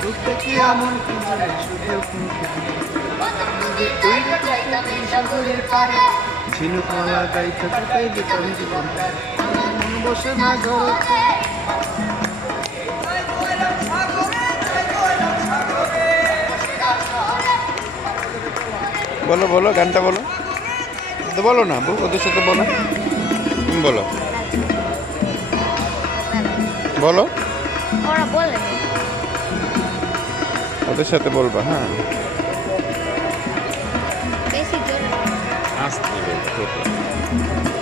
ঢুকতে কি এমন কিছু সুখেও ঝিনুক মালা গাইতে কোথায় দিতাম জীবন মন বসে না ঘর বলো বলো গানটা বলো তো বলো না ওদের সাথে বলো বলো বলো ওরা বলে ওদের সাথে বলবা হ্যাঁ বেশি জোরে আসতে বলবা